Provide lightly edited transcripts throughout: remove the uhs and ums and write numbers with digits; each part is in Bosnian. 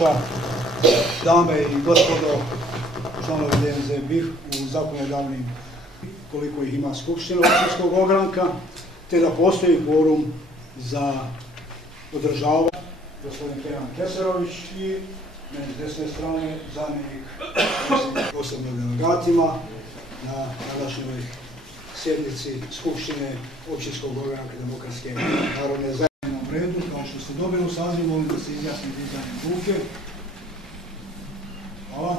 Kladuša, dame i gospodo, članovi DNZ-BIH u zakonodavnim, koliko ih ima Skupština općinskog ogranka, te da postoji kvorum za održavanje, gospodin Kenan Keserović i meni s desne strane zamjenik osobno delegatima na današnjoj sjednici Skupštine općinskog ogranka Demokratske narodne zajednice. Na redu, kao što ste dobili u sazivu, molim da se izjasni dizanjem ruke. Hvala.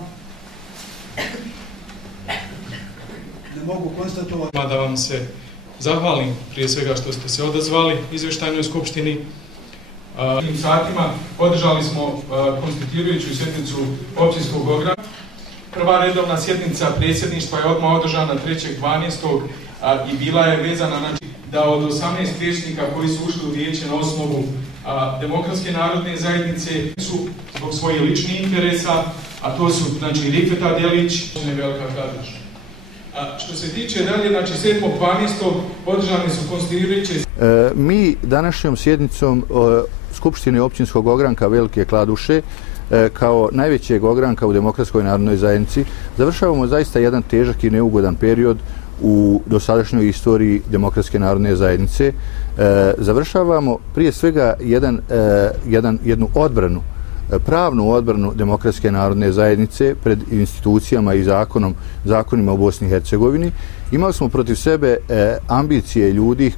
Ne mogu konstatovati. Da vam se zahvalim prije svega što ste se odazvali izvještajnoj skupštini. Tim satima podržali smo konstituirajuću sjednicu općinskog ogranka. Prva redovna sjednica predsjedništva je odmah održana 3.12. i bila je vezana na da od 18 vijećnika koji su ušli u vijeće na osnovu Demokratske narodne zajednice su zbog svojih ličnih interesa, a to su znači Rikveta Djelić i Velika Kladuša. Što se tiče dalje, znači 7.12. održane su konstituirajuće. Mi današnjom sjednicom Skupštine općinskog ogranka Velike Kladuše kao najvećeg ogranka u Demokratskoj narodnoj zajednici završavamo zaista jedan težak i neugodan period u dosadašnjoj istoriji Demokratske narodne zajednice. Završavamo prije svega jednu odbranu, pravnu odbranu Demokratske narodne zajednice pred institucijama i zakonima u Bosni i Hercegovini. Imali smo protiv sebe ambicije ljudi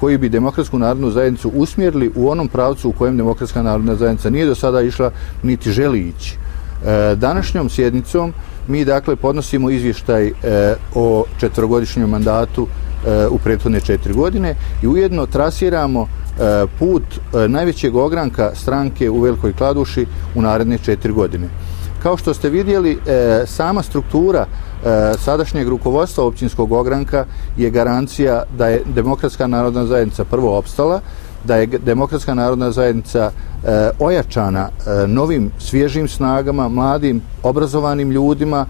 koji bi Demokratsku narodnu zajednicu usmjerili u onom pravcu u kojem Demokratska narodna zajednica nije do sada išla niti želi ići. Današnjom sjednicom mi dakle podnosimo izvještaj o četverogodišnjem mandatu u prethodne 4 godine i ujedno trasiramo put najvećeg ogranka stranke u Velikoj Kladuši u naredne 4 godine. Kao što ste vidjeli, sama struktura sadašnjeg rukovodstva općinskog ogranka je garancija da je Demokratska narodna zajednica prvo opstala, da je Demokratska narodna zajednica ojačana novim svježim snagama, mladim, obrazovanim ljudima,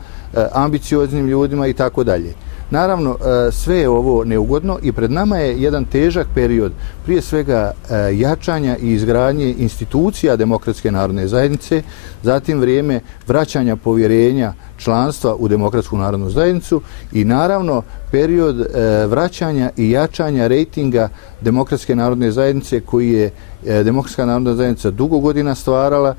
ambicioznim ljudima i tako dalje. Naravno, sve je ovo neugodno i pred nama je jedan težak period, prije svega jačanja i izgradnje institucija Demokratske narodne zajednice, zatim vrijeme vraćanja povjerenja članstva u Demokratsku narodnu zajednicu i naravno period vraćanja i jačanja rejtinga Demokratske narodne zajednice koji je Demokratska narodna zajednica dugo godina stvarala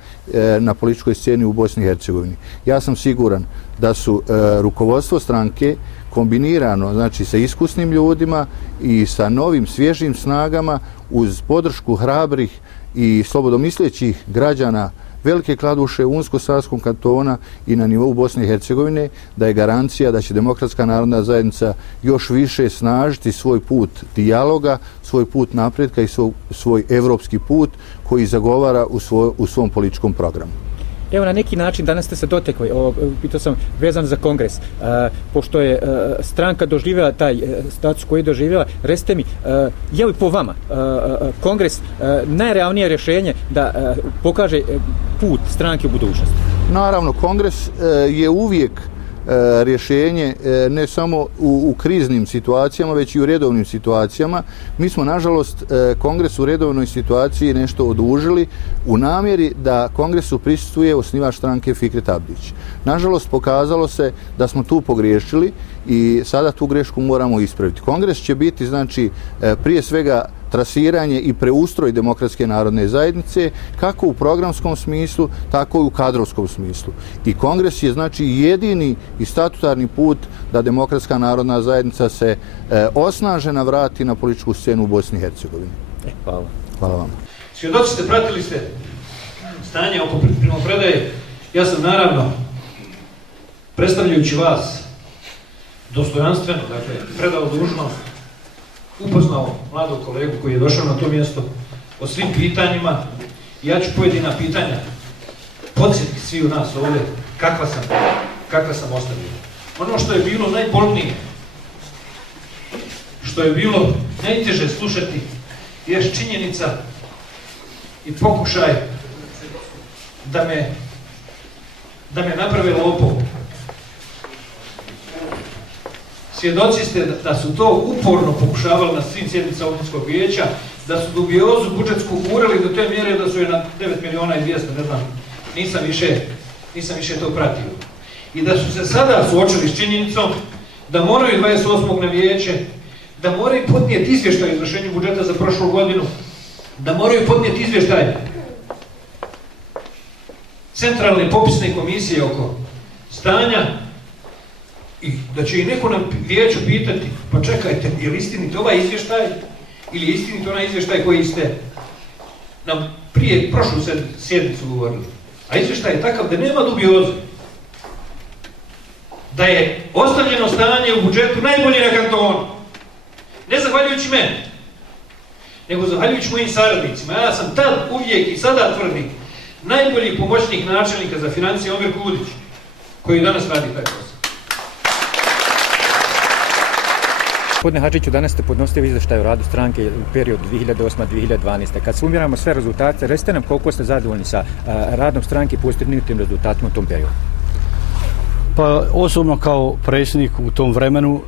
na političkoj sceni u Bosni i Hercegovini. Ja sam siguran da su rukovodstvo stranke kombinirano, znači sa iskusnim ljudima i sa novim svježim snagama uz podršku hrabrih i slobodomislećih građana Velike Kladuše, Unsko-Savskog kantona i na nivou Bosne i Hercegovine, da je garancija da će Demokratska narodna zajednica još više snažiti svoj put dijaloga, svoj put napretka i svoj evropski put koji zagovara u svom političkom programu. Evo, na neki način danas ste se dotekli, pitao sam vezan za kongres, pošto je stranka doživjela taj status koji je doživjela, recite mi, je li po vama kongres najrealnije rješenje da pokaže put stranke u budućnosti? Naravno, kongres je uvijek rješenje ne samo u kriznim situacijama, već i u redovnim situacijama. Mi smo, nažalost, kongres u redovnoj situaciji nešto odužili u namjeri da kongresu prisustvuje osnivač stranke Fikret Abdić. Nažalost, pokazalo se da smo tu pogriješili i sada tu grešku moramo ispraviti. Kongres će biti, znači, prije svega trasiranje i preustroj Demokratske narodne zajednice, kako u programskom smislu, tako i u kadrovskom smislu. I kongres je, znači, jedini i statutarni put da Demokratska narodna zajednica se osnažena vrati na političku scenu u Bosni i Hercegovini. Hvala. Hvala vam. Svjedoci ste, pratili ste stanje oko primopredaje. Ja sam naravno, predstavljajući vas dostojanstveno, dakle, predao dužnost, upoznao mladog kolegu koji je došao na to mjesto o svim pitanjima. Ja ću pojedina pitanja podsjetiti svi u nas ovdje kakva sam ostavio. Ono što je bilo najbolnije, što je bilo najteže slušati, je činjenica i pokušaj da me naprave lopov. Svjedoci ste da su to uporno pokušavali na svim sjednicama općinskog vijeća, da su dubiozu budžetsku gurali do te mjere da su je na 9 miliona i 200, ne znam, nisam više to pratio. I da su se sada suočili s činjenicom da moraju 28. na vijeće, da moraju podnijeti izvještaj o izvršenju budžeta za prošlu godinu, da moraju podnijeti izvještaj centralne popisne komisije oko stanja i da će i neko na vijeću pitati, pa čekajte, je li istinit ovaj izvještaj ili je istinit onaj izvještaj koji ste nam prije prošlu sjednicu govorili. A izvještaj je takav da nema dubioze. Da je ostavljeno stanje u budžetu najbolje na kantonu. Ne zahvaljujući meni, nego zahvaljujući mojim saradnicima. Ja sam tad uvijek i sada tvrdim najbolji pomoćnik načelnika za financije Omer Kudić, koji danas radi taj posao. Gospodine Hadžiću, danas ste podnosili izvještaj o radu stranke u periodu 2008-2012. Kad sumiramo sve rezultate, recite nam koliko ste zadovoljni sa radom stranke i postignutim rezultatima u tom periodu. Pa osobno kao predsjednik u tom vremenu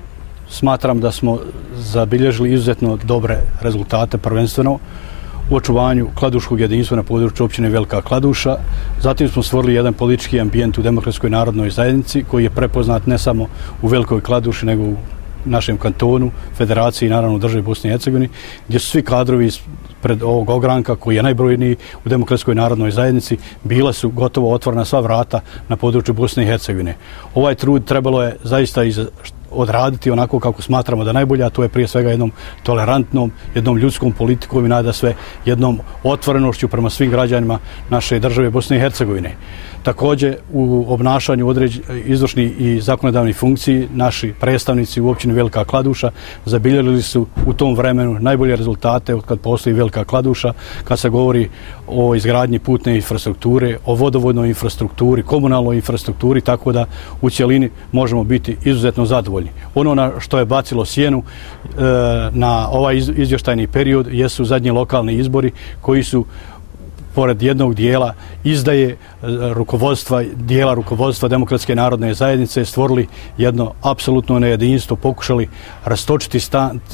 smatram da smo zabilježili izuzetno dobre rezultate, prvenstveno u očuvanju kladuškog jedinstva na području općine Velika Kladuša. Zatim smo stvorili jedan politički ambijent u Demokratskoj narodnoj zajednici koji je prepoznat ne samo u Velikoj Kladuši nego u našem kantonu, federaciji i naravno u državi Bosne i Hercegovine, gdje su svi kadrovi pred ovog ogranka koji je najbrojniji u Demokratskoj narodnoj zajednici, bila su gotovo otvorena sva vrata na području Bosne i Hercegovine. Ovaj trud trebalo je zaista odraditi onako kako smatramo da najbolje, a to je prije svega jednom tolerantnom, jednom ljudskom politikom i nada sve jednom otvorenošću prema svim građanima naše države Bosne i Hercegovine. Također u obnašanju izvršnih i zakonodavnih funkciji naši predstavnici u općini Velika Kladuša zabilježili su u tom vremenu najbolje rezultate od kad postoji Velika Kladuša, kad se govori o izgradnji putne infrastrukture, o vodovodnoj infrastrukturi, komunalnoj infrastrukturi, tako da u cjelini možemo biti izuzetno zadovoljni. Ono na što je bacilo sjenu na ovaj izvještajni period jesu zadnji lokalni izbori koji su pored jednog dijela izdaje dijela rukovodstva Demokratske narodne zajednice stvorili jedno apsolutno nejedinstvo, pokušali rastočiti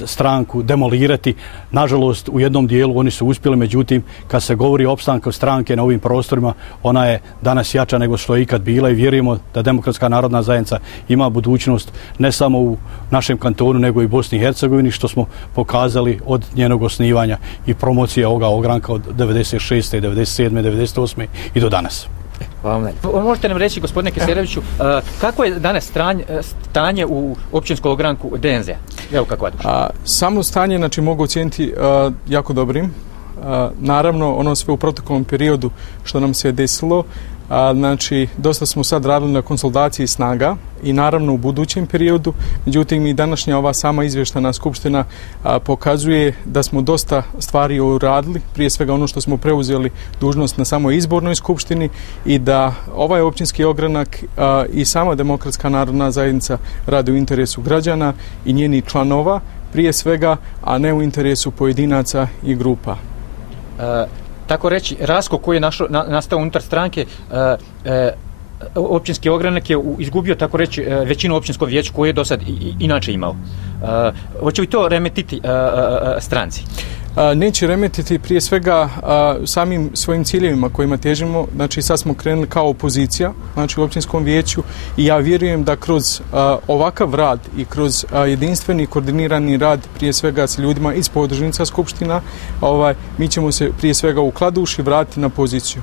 stranku, demolirati. Nažalost, u jednom dijelu oni su uspjeli, međutim, kad se govori o opstanku stranke na ovim prostorima, ona je danas jača nego što je ikad bila i vjerujemo da Demokratska narodna zajednica ima budućnost ne samo u našem kantonu, nego i Bosni i Hercegovini, što smo pokazali od njenog osnivanja i promocije ovoga ogranka od 96. 97. 98. i do danas. Možete nam reći, gospodine Kesereviću, kako je danas stanje u općinskom ogranku DNZ-a? Velika Kladuša. Samo stanje, znači, mogu ocijeniti jako dobrim. Naravno, ono sve u proteklom periodu što nam se desilo, znači, dosta smo sad radili na konsolidaciji snaga i naravno u budućem periodu. Međutim, i današnja ova sama izvještajna skupština pokazuje da smo dosta stvari uradili, prije svega ono što smo preuzeli dužnost na samoj izbornoj skupštini i da ovaj općinski ogranak i sama Demokratska narodna zajednica radi u interesu građana i njenih članova, prije svega, a ne u interesu pojedinaca i grupa. Tako reći, raskol koji je nastao unutar stranke, općinski ogranak je izgubio, tako reći, većinu općinskog vijeća koje je do sad inače imao. Hoće li to remetiti stranci? Neće remetiti prije svega samim svojim ciljevima kojima težimo. Znači, sad smo krenuli kao opozicija, znači u općinskom vijeću, i ja vjerujem da kroz ovakav rad i kroz jedinstveni koordinirani rad prije svega s ljudima iz podružnica skupština, mi ćemo se prije svega u Kladuši vratiti na poziciju.